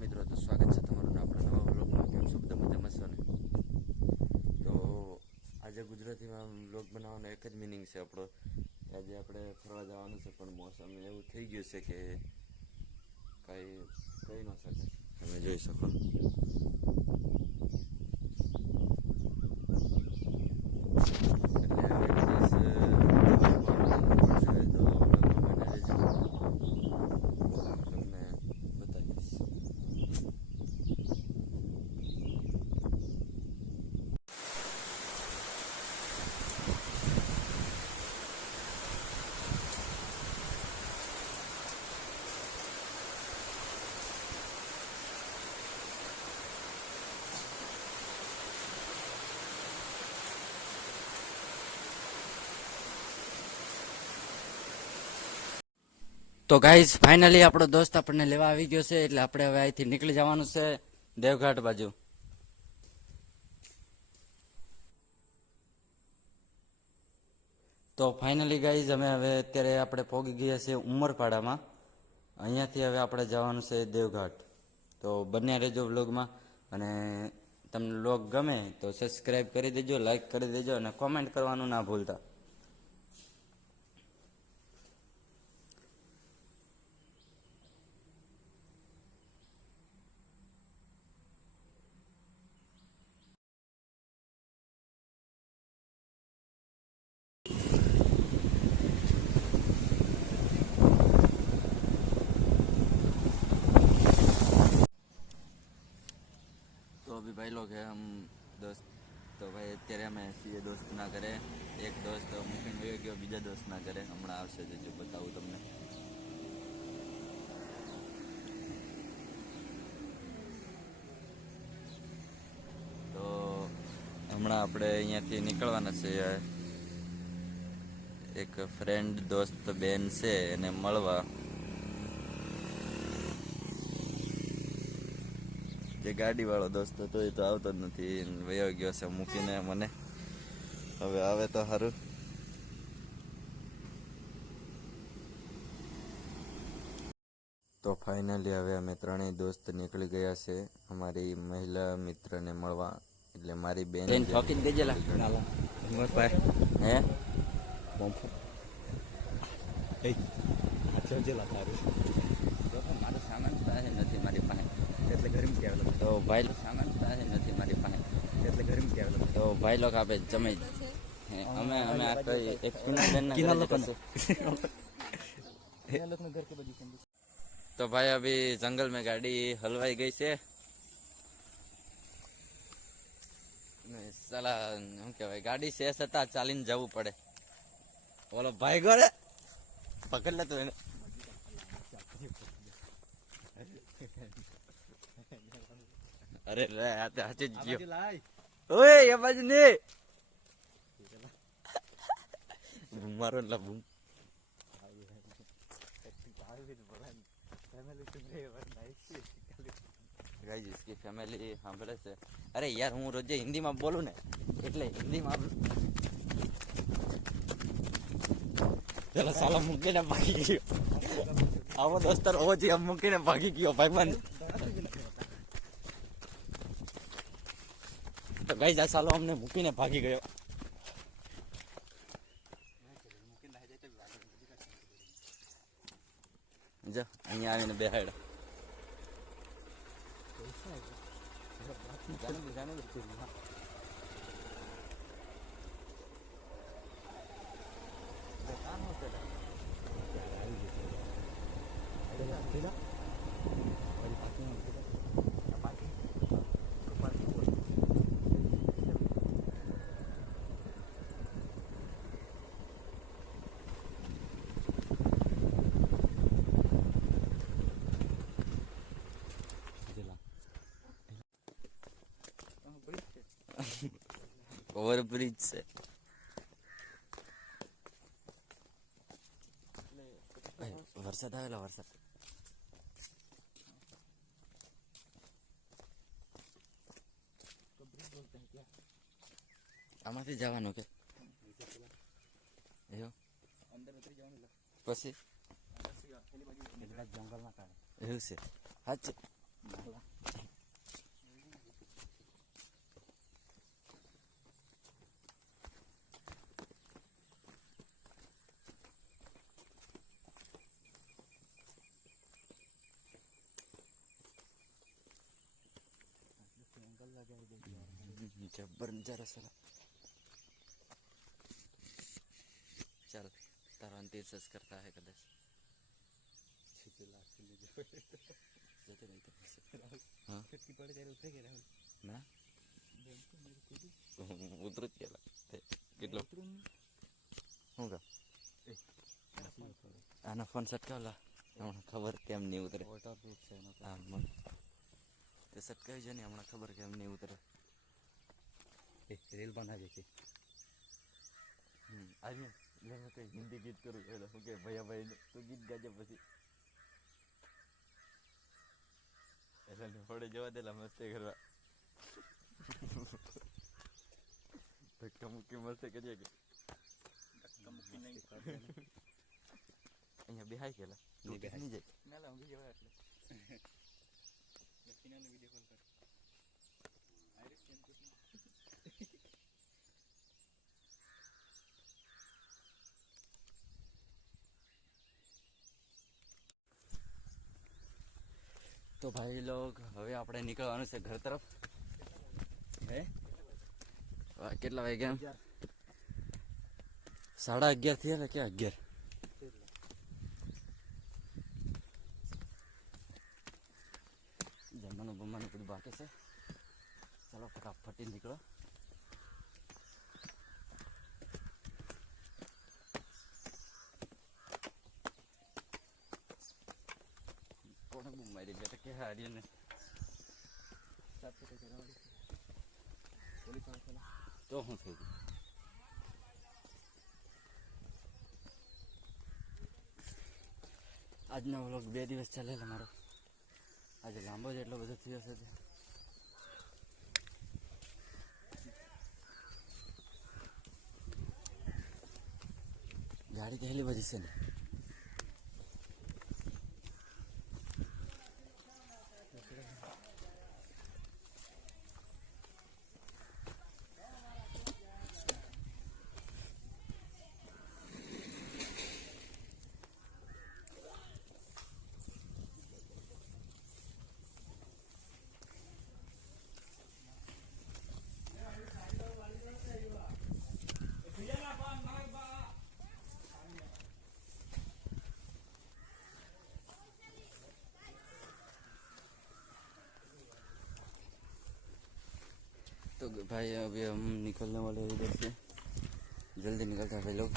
મિત્રો, તો સ્વાગત છે તમારું આપણા નવા વ્લોગમાં. કેમ છો બધા મજામાં છો ને? તો આજે ગુજરાતીમાં વ્લોગ બનાવવાનો એક જ મિનિંગ છે આપણો. આજે આપણે ફરવા જવાનું છે, પણ મોસમ એવું થઈ ગયું છે કે કંઈ કહી ન શકે. તમે જોઈ શકો. તો ગાઈઝ ફાઇનલી આપણો દોસ્ત આપણને લેવા આવી ગયો છે, એટલે આપણે હવે અહીંથી નીકળી જવાનું છે દેવઘાટ બાજુ. તો ફાઇનલી ગાઈઝ અમે હવે અત્યારે આપણે પહોંચી ગયા છીએ ઉમરપાડામાં. અહીંયાથી હવે આપણે જવાનું છે દેવઘાટ. તો બંને રહેજો વ્લોગમાં, અને તમને વ્લોગ ગમે તો સબસ્ક્રાઈબ કરી દેજો, લાઈક કરી દેજો અને કોમેન્ટ કરવાનું ના ભૂલતા. तो अभी भाई लोग हैं हम दोस्त. तो भाई અત્યારે અમે છીએ દોસ્તના ઘરે. એક દોસ્ત મૂકીને વયો ગયો બીજા દોસ્તના ઘરે. હમણાં આવશે જો બતાવું તમને. તો હમણાં આપણે અહીંયાથી નીકળવાના છીએ. એક ફ્રેન્ડ દોસ્ત બેન છે એને મળવા. જે ગાડીવાળો દોસ્ત હતો એ તો આવતો જ નથી, વયો ગયો છે મૂકીને મને. હવે આવે તો સારું. તો ફાઇનલી હવે અમે ત્રણેય દોસ્ત નીકળી ગયા છે અમારી મહિલા મિત્રને મળવા. એટલે મારી બેન ઠોકીને દેજેલા હે મારો સામાન પાસે નથી મારી પાસે, એટલે ગરમ કહેવાય. તો ભાઈ સામાન પાસે નથી મારી પાસે, એટલે ગરમ કહેવાય. તો ભાઈ લોકો આપે જમે અમે અમે આ કઈ तो भाई अभी जंगल में गाड़ी हलवाई गई से. साला શું કહેવાય, ગાડી છે છતાં ચાલીને જવું પડે. બોલો ભાઈ ગોરે પકડ લે તો એને. અરે રે આ તો હાચે જ ગયો. ઓય એ બાજુ ને મારો લબુ. गाइस इसकी फैमिली સાંભળે છે. અરે યાર હું રોજે હિન્દીમાં બોલું ને એટલે હિન્દીમાં. ચલો સાલા મૂકીને ભાગી ગયો. આવો દોસ્તર હોવો જોઈએ, મૂકીને ભાગી ગયો ભાઈબંધ. તો ગાઈસ આ સાલો અમને મૂકીને ભાગી ગયો. જો અહીંયા આવીને બેહાડ. ઓવરબ્રિજ છે. વરસાદ આવેલો વરસાદ. આમાંથી જવાનું કે પછી જંગલમાં એવું છે. સાચું जब्बर नजारा साला। चल तारा अंतिम करता है कदाच जते रही तो हाँ छटकी पड़े ત્યારે ઉતરે કે રાહુલ ना उतर चला कितलो होगा आना फोन सटकावला हमણાં ખબર કેમ નહીં ઉતરે વોટરપ્રૂફ છે એનો હા તે સટકાવી છે ને હમણાં ખબર કેમ નહીં ઉતરે રીલ બનાવીએ કે આજે મેં કંઈ હિન્દી ગીત કરું એટલે શું કે ભૈયા ભાઈ તું ગીત ગાજે પછી એટલે થોડે જવા દેલા મસ્તી કરવા ધક્કા મુક્કી મસ્તી કરીએ કે અહીંયા બેહાય કેલા નહીં જાય ના લા ઊંઘી જવાય એટલે ફિનાલે વિડિયો કોલ કર આઈરિસ કેમ કુછ तो भाई लोग હવે આપણે નીકળવાનું છે ઘર તરફ હે કેટલા વાગ્યા 11:30 થયા કે 11 જમવાનું બમવાનું બધું બાકી છે ચાલો ફટાફટ નીકળો કોને બૂમ મારી બેટા કે હારી ને સાથે કે કરાવડી પોલીસ વાળા પેલા તો શું થઈ ગયું આજનો વ્લોગ 2 દિવસ ચાલેલો મારો આજે લાંબો જ એટલો બધો થયો છે ગાડી તો એટલી બધી છે ને तो भाई अभी हम निकलने वाले हैं इधर से जल्दी निकलते हैं भाई लोग